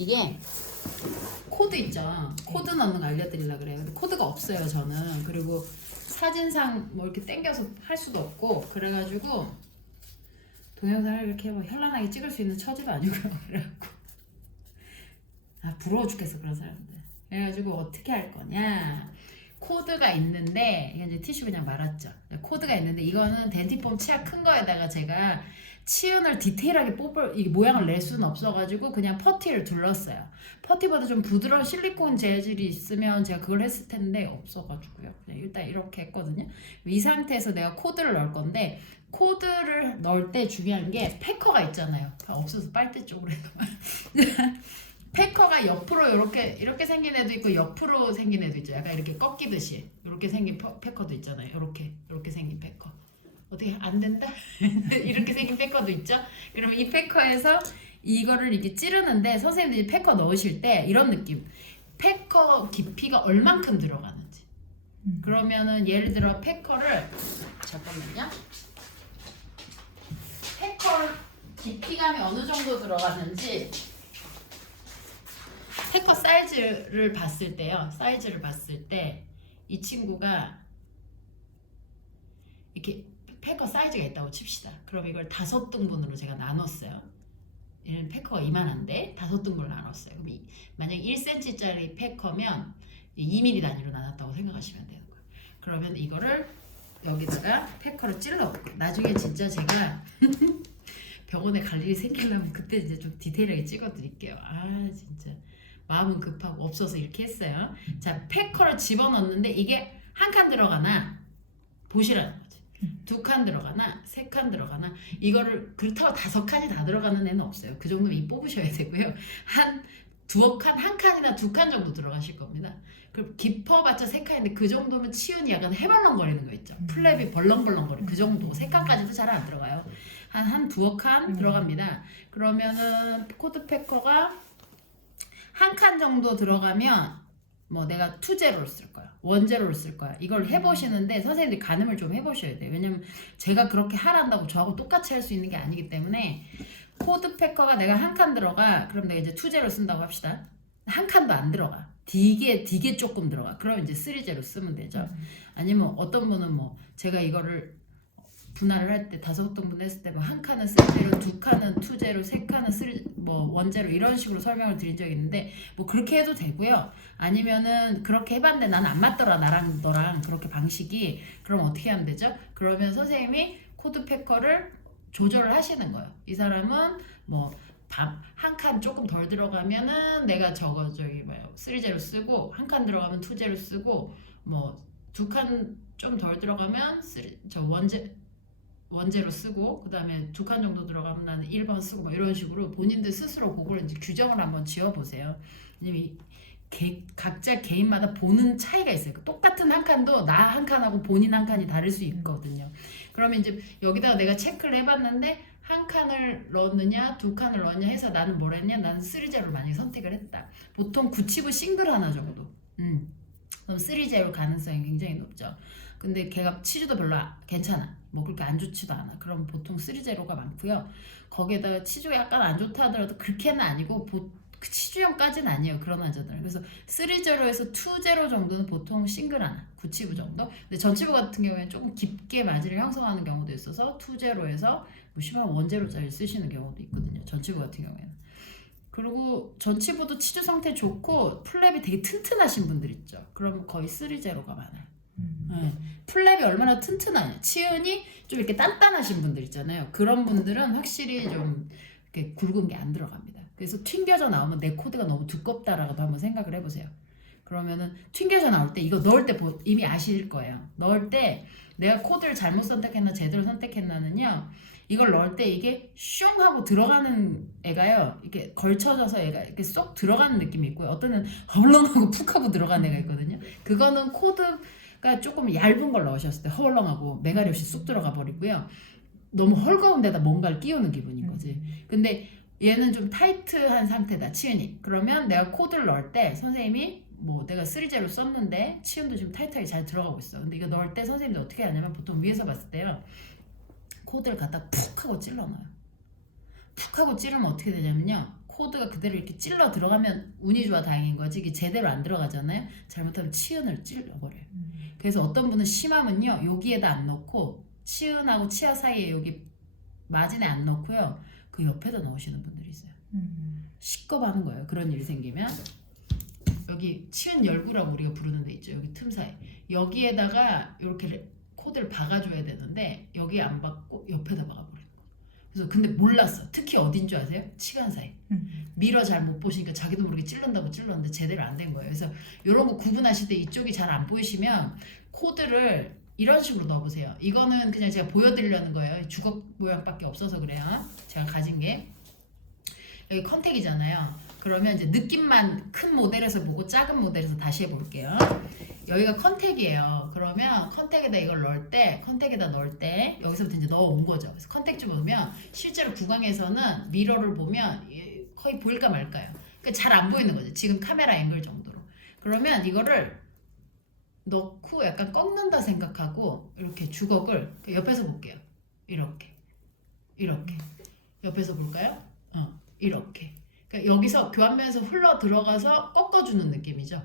이게 코드 있죠. 코드 넣는 거 알려드리려고 그래요. 근데 코드가 없어요 저는. 그리고 사진상 뭐 이렇게 당겨서 할 수도 없고 그래가지고 동영상을 이렇게 뭐 현란하게 찍을 수 있는 처지도 아니고 그래갖고 부러워 죽겠어 그런 사람들. 그래가지고 어떻게 할 거냐, 코드가 있는데 이게 이제 티슈 그냥 말았죠. 코드가 있는데 이거는 덴티폼 치아 큰 거에다가 제가 치은을 디테일하게 이게 모양을 낼 수는 없어가지고 그냥 퍼티를 둘렀어요. 퍼티보다 좀 부드러운 실리콘 재질이 있으면 제가 그걸 했을 텐데 없어가지고요. 그냥 일단 이렇게 했거든요. 이 상태에서 내가 코드를 넣을 건데, 코드를 넣을 때 중요한 게 패커가 있잖아요. 없어서 빨대 쪽으로 해서 패커가 옆으로 이렇게 생긴 애도 있고 옆으로 생긴 애도 있죠. 약간 이렇게 꺾이듯이 이렇게 생긴 패커도 있잖아요. 이렇게 생긴 패커. 어떻게 안 된다? 이렇게 생긴 패커도 있죠. 그러면 이 패커에서 이거를 이렇게 찌르는데 선생님들이 패커 넣으실 때 이런 느낌. 패커 깊이가 얼만큼 들어가는지. 그러면은 예를 들어 패커를 잠깐만요. 패커 깊이감이 어느 정도 들어가는지 패커 사이즈를 봤을 때요. 사이즈를 봤을 때 이 친구가 이렇게 패커 사이즈가 있다고 칩시다. 그럼 이걸 5등분으로 제가 나눴어요. 얘는 패커가 이만한데 5등분을 나눴어요. 그럼 만약 1cm짜리 패커면 2mm 단위로 나눴다고 생각하시면 되는 거예요. 그러면 이거를 여기다가 패커를 찔러볼게요. 나중에 진짜 제가 병원에 갈 일이 생기려면 그때 이제 좀 디테일하게 찍어드릴게요. 진짜 마음은 급하고 없어서 이렇게 했어요. 자, 패커를 집어넣는데 이게 한 칸 들어가나 보시라는 거지. 2칸 들어가나 3칸 들어가나. 이거를 그렇다고 5칸이 다 들어가는 애는 없어요. 그 정도면 이 뽑으셔야 되고요. 한 2칸, 1칸이나 2칸 정도 들어가실 겁니다. 그럼 깊어봤자 3칸인데 그 정도면 치은이 약간 해벌렁거리는 거 있죠. 플랩이 벌렁벌렁거리는 그 정도. 3칸까지도 잘 안 들어가요. 한 2칸 들어갑니다. 그러면은 코드 패커가 1칸 정도 들어가면 뭐 내가 투제로를 쓸 거야, 원제로를 쓸 거야. 이걸 해보시는데 선생님들이 가늠을 좀 해보셔야 돼요. 왜냐면 제가 그렇게 하란다고 저하고 똑같이 할 수 있는 게 아니기 때문에. 코드 패커가 내가 1칸 들어가. 그럼 내가 이제 투제로 쓴다고 합시다. 1칸도 안 들어가. 되게 조금 들어가. 그럼 이제 3제로 쓰면 되죠. 아니면 어떤 분은 뭐 제가 이거를 분할을 할 때 5등분 했을 때 뭐 1칸은 3제로, 2칸은 투제로, 3칸은 3, 뭐 원제로 이런 식으로 설명을 드린 적이 있는데 뭐 그렇게 해도 되고요. 아니면은 그렇게 해봤는데 나는 안 맞더라, 나랑 너랑 그렇게 방식이. 그럼 어떻게 하면 되죠? 그러면 선생님이 코드 패커를 조절을 하시는 거예요. 이 사람은 뭐 1칸 조금 덜 들어가면은 내가 저기 3제로 쓰고, 1칸 들어가면 2제로 쓰고, 뭐 2칸 좀 덜 들어가면 원제로 쓰고, 그 다음에 2칸 정도 들어가면 나는 1번 쓰고, 뭐 이런 식으로 본인들 스스로 그걸 이제 규정을 한번 지어보세요. 왜냐면 각자 개인마다 보는 차이가 있어요. 똑같은 1칸도 나 1칸하고 본인 1칸이 다를 수 있거든요. 그러면 이제 여기다가 내가 체크를 해봤는데 1칸을 넣었느냐 2칸을 넣었냐 해서 나는 뭘 했냐, 나는 3제로를 만약에 선택을 했다. 보통 9치부 싱글 하나 적어도 그럼 3제로 가능성이 굉장히 높죠. 근데 걔가 치주도 별로 괜찮아, 뭐 그렇게 안 좋지도 않아. 그럼 보통 3제로가 많고요. 거기에다가 치주가 약간 안 좋다 하더라도 그렇게는 아니고 그 치주형까지는 아니에요, 그런 환자들은. 그래서 3제로에서 2제로 정도는 보통 싱글 하나, 9치부 정도. 근데 전치부 같은 경우에는 조금 깊게 마질을 형성하는 경우도 있어서 2제로에서 뭐 심한 원제로짜리 쓰시는 경우도 있거든요, 전치부 같은 경우에는. 그리고 전치부도 치주 상태 좋고 플랩이 되게 튼튼하신 분들 있죠. 그럼 거의 3제로가 많아요. 플랩이 얼마나 튼튼하냐, 치은이 좀 이렇게 단단하신 분들 있잖아요. 그런 분들은 확실히 좀 이렇게 굵은 게 안 들어갑니다. 그래서 튕겨져 나오면 내 코드가 너무 두껍다라고도 한번 생각을 해보세요. 그러면은 튕겨져 나올 때 이거 넣을 때 이미 아실 거예요. 넣을 때 내가 코드를 잘못 선택했나 제대로 선택했나는요, 이걸 넣을 때 이게 슝 하고 들어가는 애가요, 이렇게 걸쳐져서 얘가 이렇게 쏙 들어가는 느낌이 있고요. 어떤 애는 헐렁하고 푹 하고 들어가는 애가 있거든요. 그거는 코드가 조금 얇은 걸 넣으셨을 때 헐렁하고 매갈이 없이 쑥 들어가 버리고요. 너무 헐거운 데다 뭔가를 끼우는 기분인 거지. 근데 얘는 좀 타이트한 상태다, 치은이. 그러면 내가 코드를 넣을 때 선생님이 뭐 내가 3제로 썼는데 치은도 지금 타이트하게 잘 들어가고 있어. 근데 이거 넣을 때 선생님도 어떻게 하냐면 보통 위에서 봤을 때요, 코드를 갖다 푹 하고 찔러 놔요. 푹 하고 찌르면 어떻게 되냐면요, 코드가 그대로 이렇게 찔러 들어가면 운이 좋아 다행인 거지. 이게 제대로 안 들어가잖아요. 잘못하면 치은을 찔러버려요. 그래서 어떤 분은 심하면요 여기에다 안 넣고 치은하고 치아 사이에 여기 마진에 안 넣고요 그 옆에다 넣으시는 분들이 있어요. 시겁하는 거예요. 그런 일이 생기면 여기 치은 열구라고 우리가 부르는 데 있죠. 여기 틈 사이 여기에다가 이렇게 코드를 박아줘야 되는데 여기 안 박고 옆에다 박아버려요. 그래서 근데 몰랐어. 특히 어딘 줄 아세요? 치간 사이. 미러 잘 못 보시니까 자기도 모르게 찔른다고 찔렀는데 제대로 안 된 거예요. 그래서 이런 거 구분하실 때 이쪽이 잘 안 보이시면 코드를 이런 식으로 넣어보세요. 이거는 그냥 제가 보여드리려는 거예요. 주걱 모양밖에 없어서 그래요. 제가 가진 게 여기 컨택이잖아요. 그러면 이제 느낌만 큰 모델에서 보고 작은 모델에서 다시 해볼게요. 여기가 컨택이에요. 그러면 컨택에다 이걸 컨택에다 넣을 때 여기서부터 이제 넣어온 거죠. 그래서 컨택 좀 보면 실제로 구강에서는 미러를 보면 거의 보일까 말까요. 그러니까 잘 안 보이는 거죠. 지금 카메라 앵글 정도로. 그러면 이거를 넣고 약간 꺾는다 생각하고 이렇게 주걱을 옆에서 볼게요. 이렇게 옆에서 볼까요? 이렇게. 그러니까 여기서 교환면에서 흘러 들어가서 꺾어주는 느낌이죠.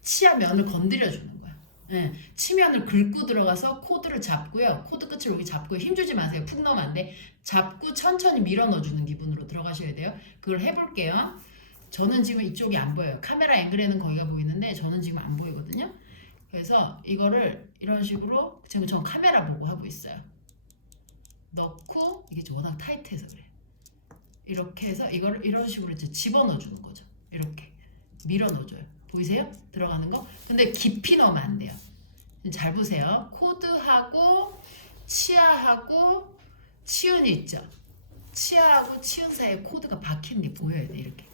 치아 면을 건드려주는 거야. 네. 치면을 긁고 들어가서 코드를 잡고요. 코드 끝을 여기 잡고 힘주지 마세요. 푹 넣으면 안 돼. 잡고 천천히 밀어 넣어주는 기분으로 들어가셔야 돼요. 그걸 해볼게요. 저는 지금 이쪽이 안 보여요. 카메라 앵글에는 거기가 보이는데 저는 지금 안 보이거든요. 그래서 이거를 이런 식으로 지금 전 카메라 보고 하고 있어요. 넣고 이게 워낙 타이트해서 그래. 이렇게 해서 이거를 이런 식으로 이제 집어넣어 주는 거죠. 이렇게 밀어 넣어줘요. 보이세요? 들어가는 거? 근데 깊이 넣으면 안 돼요. 잘 보세요. 코드하고 치아하고 치은이 있죠. 치아하고 치은 사이에 코드가 박힌 게 보여야 돼. 이렇게.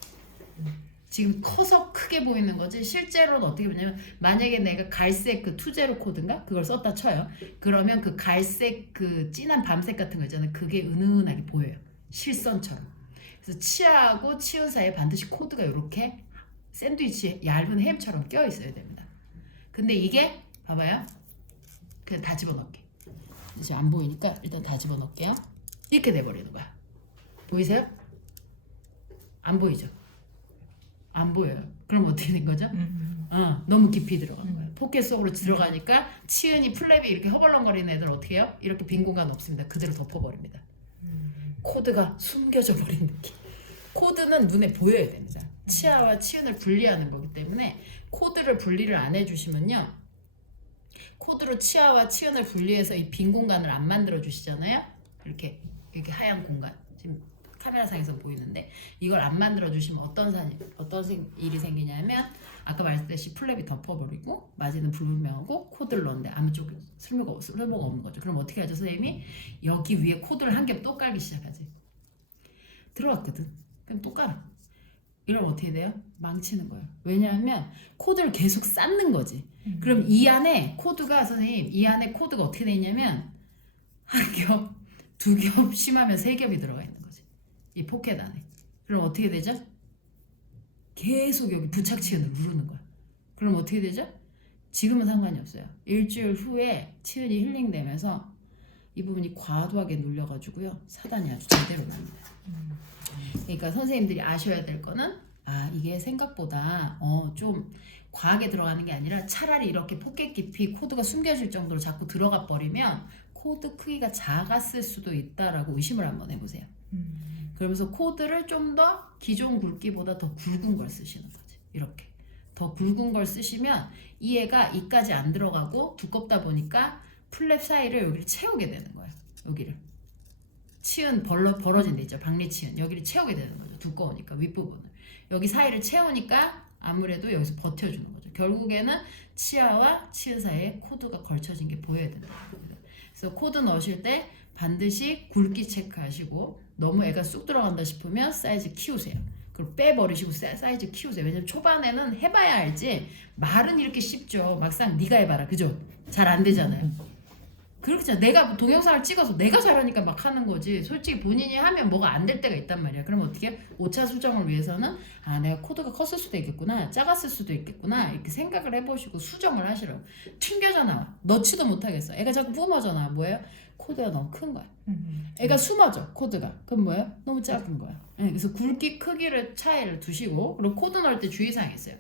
지금 커서 크게 보이는 거지 실제로는 어떻게 보냐면 만약에 내가 갈색 그 투제로 코드인가? 그걸 썼다 쳐요. 그러면 그 갈색 그 진한 밤색 같은 거 있잖아요. 그게 은은하게 보여요. 실선처럼. 그래서 치아하고 치은 사이에 반드시 코드가 이렇게 샌드위치 얇은 햄처럼 껴 있어야 됩니다. 근데 이게 봐봐요. 그냥 다 집어넣을게. 이제 안 보이니까 일단 다 집어넣을게요. 이렇게 돼버리는 거야. 보이세요? 안 보이죠? 안 보여요. 그럼 어떻게 된 거죠? 너무 깊이 들어간 거예요. 포켓 속으로 들어가니까 치은이 플랩이 이렇게 허벌렁거리는 애들 어떻게 해요? 이렇게 빈 공간 없습니다. 그대로 덮어버립니다. 코드가 숨겨져 버린 느낌. 코드는 눈에 보여야 됩니다. 치아와 치은을 분리하는 거기 때문에 코드를 분리를 안 해주시면요. 코드로 치아와 치은을 분리해서 이 빈 공간을 안 만들어 주시잖아요. 이렇게 하얀 공간. 지금 카메라상에서 보이는데 이걸 안 만들어 주시면 어떤 일이 생기냐면 아까 말했듯이 플랩이 덮어버리고 마진은 불분명하고 코드를 넣는데 아무 쪽 쓸모가 없는 거죠. 그럼 어떻게 하죠? 선생님이 여기 위에 코드를 한 겹 또 깔기 시작하지. 들어갔거든. 그럼 또 깔아. 이러면 어떻게 돼요? 망치는 거예요. 왜냐하면 코드를 계속 쌓는 거지. 그럼 이 안에 코드가 선생님 이 안에 코드가 어떻게 돼 있냐면 한 겹, 두 겹, 심하면 세 겹이 들어가 있는 거지. 이 포켓 안에. 그럼 어떻게 되죠? 계속 여기 부착치은을 누르는 거야. 그럼 어떻게 되죠? 지금은 상관이 없어요. 일주일 후에 치은이 힐링되면서 이 부분이 과도하게 눌려가지고요. 사단이 아주 제대로 납니다. 그러니까 선생님들이 아셔야 될 거는 이게 생각보다 좀 과하게 들어가는 게 아니라 차라리 이렇게 포켓 깊이 코드가 숨겨질 정도로 자꾸 들어가 버리면 코드 크기가 작았을 수도 있다라고 의심을 한번 해보세요. 그러면서 코드를 좀 더 기존 굵기보다 더 굵은 걸 쓰시는 거지. 이렇게 더 굵은 걸 쓰시면 이 애가 이까지 안 들어가고 두껍다 보니까 플랩 사이를 여기를 채우게 되는 거예요. 여기를 치은 벌어진 데 있죠. 박리치은 여기를 채우게 되는 거죠. 두꺼우니까 윗부분을 여기 사이를 채우니까 아무래도 여기서 버텨주는 거죠. 결국에는 치아와 치은 사이에 코드가 걸쳐진 게 보여야 된다. 그래서 코드 넣으실 때 반드시 굵기 체크하시고 너무 애가 쑥 들어간다 싶으면 사이즈 키우세요. 그리고 빼버리시고 사이즈 키우세요. 왜냐면 초반에는 해봐야 알지 말은 이렇게 쉽죠. 막상 네가 해봐라. 그죠? 잘 안 되잖아요. 그렇죠. 내가 동영상을 찍어서 내가 잘하니까 막 하는 거지. 솔직히 본인이 하면 뭐가 안 될 때가 있단 말이야. 그럼 어떻게 오차 수정을 위해서는 내가 코드가 컸을 수도 있겠구나, 작았을 수도 있겠구나 이렇게 생각을 해보시고 수정을 하시라고. 튕겨져 나와. 넣지도 못하겠어. 애가 자꾸 뿜어져 나와. 뭐예요? 코드가 너무 큰 거야. 애가 숨어져 코드가. 그럼 뭐예요? 너무 작은 거야. 그래서 굵기 크기를 차이를 두시고, 그리고 코드 넣을 때 주의사항이 있어요.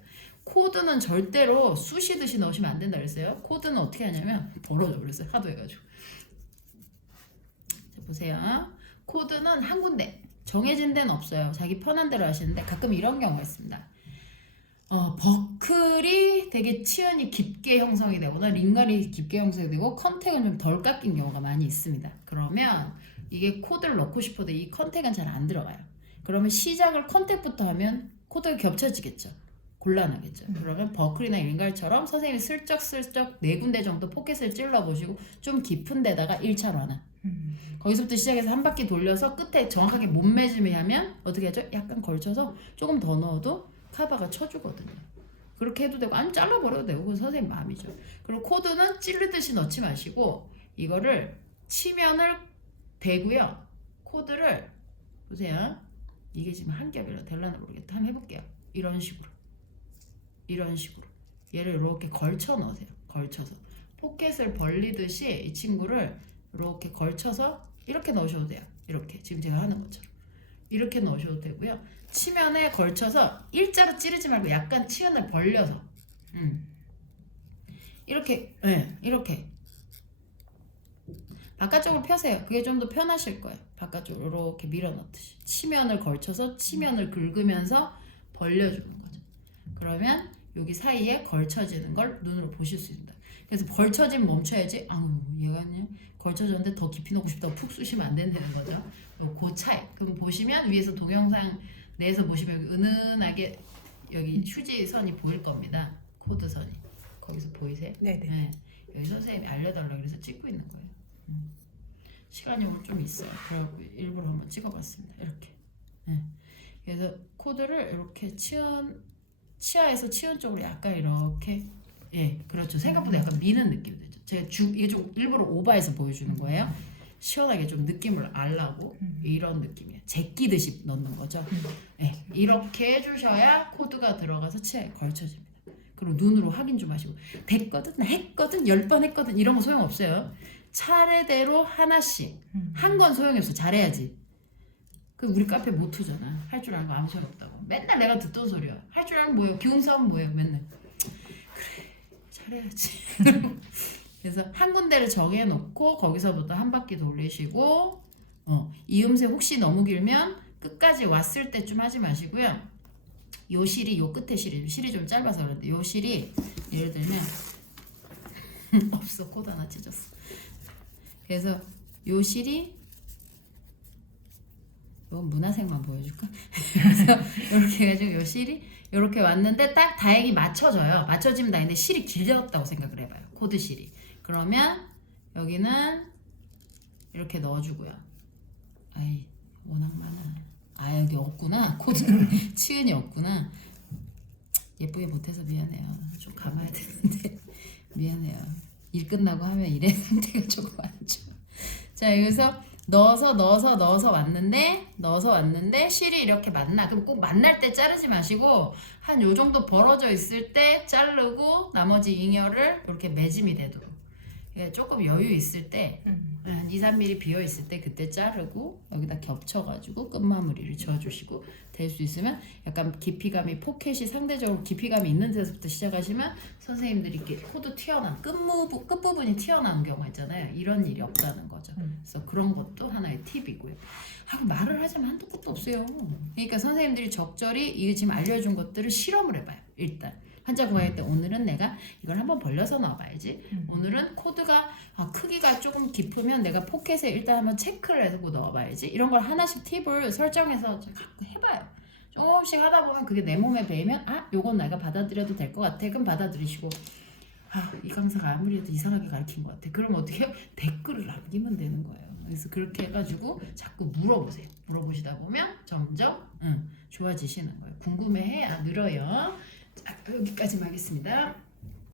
코드는 절대로 쑤시듯이 넣으시면 안 된다 그랬어요. 코드는 어떻게 하냐면 벌어져 그랬어요. 하도 해가지고. 자, 보세요. 코드는 한 군데 정해진 데는 없어요. 자기 편한 대로 하시는데 가끔 이런 경우가 있습니다. 버클이 되게 치연이 깊게 형성이 되거나 링갈이 깊게 형성이 되고 컨택은 좀 덜 깎인 경우가 많이 있습니다. 그러면 이게 코드를 넣고 싶어도 이 컨택은 잘 안 들어가요. 그러면 시작을 컨택부터 하면 코드가 겹쳐지겠죠. 곤란하겠죠. 그러면 버클이나 링갈처럼 선생님이 슬쩍슬쩍 4군데 정도 포켓을 찔러보시고 좀 깊은 데다가 1차로 하나. 거기서부터 시작해서 한 바퀴 돌려서 끝에 정확하게 못 맺으면 하면 어떻게 하죠? 약간 걸쳐서 조금 더 넣어도 카바가 쳐주거든요. 그렇게 해도 되고 아니면 잘라버려도 되고 그건 선생님 마음이죠. 그리고 코드는 찌르듯이 넣지 마시고 이거를 치면을 대고요. 코드를 보세요. 이게 지금 한 겹이라 될라나 모르겠다. 한번 해볼게요. 이런 식으로 얘를 이렇게 걸쳐 넣으세요. 걸쳐서 포켓을 벌리듯이 이 친구를 이렇게 걸쳐서 이렇게 넣으셔도 돼요. 이렇게 지금 제가 하는 것처럼 이렇게 넣으셔도 되고요. 치면에 걸쳐서 일자로 찌르지 말고 약간 치면을 벌려서 이렇게 이렇게 바깥쪽으로 펴세요. 그게 좀 더 편하실 거예요. 바깥쪽으로 이렇게 밀어 넣듯이 치면을 걸쳐서 치면을 긁으면서 벌려주는 거죠. 그러면 여기 사이에 걸쳐지는 걸 눈으로 보실 수 있습니다. 그래서 걸쳐지면 멈춰야지. 얘가 그냥 걸쳐졌는데 더 깊이 넣고 싶다고 푹 쑤시면 안 된다는 거죠. 그 차이. 그럼 보시면 위에서 동영상 내에서 보시면 여기 은은하게 여기 휴지 선이 보일 겁니다. 코드 선이. 거기서 보이세요? 네네. 네. 여기 선생님이 알려달라고 그래서 찍고 있는 거예요. 시간이 오늘 좀 있어요. 그래서 일부러 한번 찍어봤습니다. 이렇게. 네. 그래서 코드를 이렇게 치아에서 치은 쪽으로 약간 이렇게 그렇죠. 생각보다 약간 미는 느낌이 되죠. 제가 이게 좀 일부러 오버해서 보여주는 거예요. 시원하게 좀 느낌을 알라고 이런 느낌이에요. 제끼듯이 넣는 거죠. 이렇게 해주셔야 코드가 들어가서 치아에 걸쳐집니다. 그리고 눈으로 확인 좀 하시고 됐거든, 했거든, 10번 했거든 이런 거 소용없어요. 차례대로 하나씩 한 건 소용이 없어. 잘해야지. 그 우리 카페 모토잖아. 할 줄 아는 거 아무 소용 없다고. 맨날 내가 듣던 소리야. 할 줄 아는 거 뭐예요? 기운싸움 뭐예요? 맨날. 그래, 잘해야지. 그래서 한 군데를 정해놓고 거기서부터 한 바퀴 돌리시고 이음새 혹시 너무 길면 끝까지 왔을 때쯤 하지 마시고요. 요 실이 요 끝에 실이 좀 짧아서 그런데 요 실이 예를 들면 없어. 코드 하나 찢었어. 그래서 요 실이 이건 문화생만 보여줄까? 그래서 이렇게 해가지고 요 실이 이렇게 왔는데 딱 다행히 맞춰져요. 맞춰지면 다행인데 실이 길었다고 생각을 해봐요. 코드 실이. 그러면 여기는 이렇게 넣어주고요. 아이 워낙 많아. 여기 없구나. 코드 치은이 없구나. 예쁘게 못해서 미안해요. 좀 감아야 되는데 미안해요. 일 끝나고 하면 일의 상태가 조금 안 좋아. 자, 여기서 넣어서 왔는데 실이 이렇게 만나. 그럼 꼭 만날 때 자르지 마시고 한 요 정도 벌어져 있을 때 자르고 나머지 잉여를 이렇게 매짐이 되도록. 조금 여유 있을 때 한 2-3mm 비어 있을 때 그때 자르고 여기다 겹쳐가지고 끝마무리를 지어주시고 될 수 있으면 약간 깊이감이 포켓이 상대적으로 깊이감이 있는 데서부터 시작하시면 선생님들이 이렇게 코드 튀어나온 끝부분이 튀어나온 경우가 있잖아요. 이런 일이 없다는 거죠. 그래서 그런 것도 하나의 팁이고요. 말을 하자면 한도 끝도 없어요. 그러니까 선생님들이 적절히 이게 지금 알려준 것들을 실험을 해봐요. 일단 환자 구할 때 오늘은 내가 이걸 한번 벌려서 넣어봐야지. 오늘은 코드가 크기가 조금 깊으면 내가 포켓에 일단 한번 체크를 해서 넣어봐야지. 이런 걸 하나씩 팁을 설정해서 해봐요. 조금씩 하다 보면 그게 내 몸에 배이면 요건 내가 받아들여도 될 것 같아. 그럼 받아들이시고 이 강사가 아무리 해도 이상하게 가르친 것 같아. 그럼 어떻게 해요? 댓글을 남기면 되는 거예요. 그래서 그렇게 해가지고 자꾸 물어보세요. 물어보시다 보면 점점 좋아지시는 거예요. 궁금해해? 늘어요. 자, 여기까지만 하겠습니다.